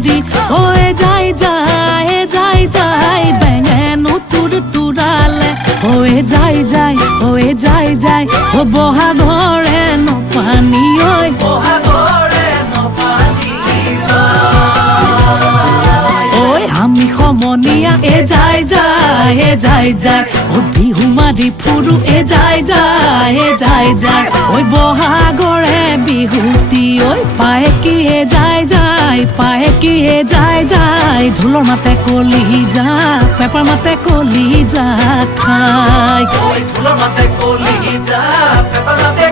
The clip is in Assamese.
বিহৰি হয়ে যায় বেঙেন তুৰালে হয়ে যায় ও বহাগৰে নপানী ঐ আমি সমনীয়া যায় ও বিহু মাৰি ফুৰু যায় ঐ বহাগৰে বিহুতি ঐ পায় যায় ঢোলৰ মাতে কলি যা পেপাৰ মাতে কলি যা খাই ঢোলৰ মাতে কলি যা পেপাৰ মাতে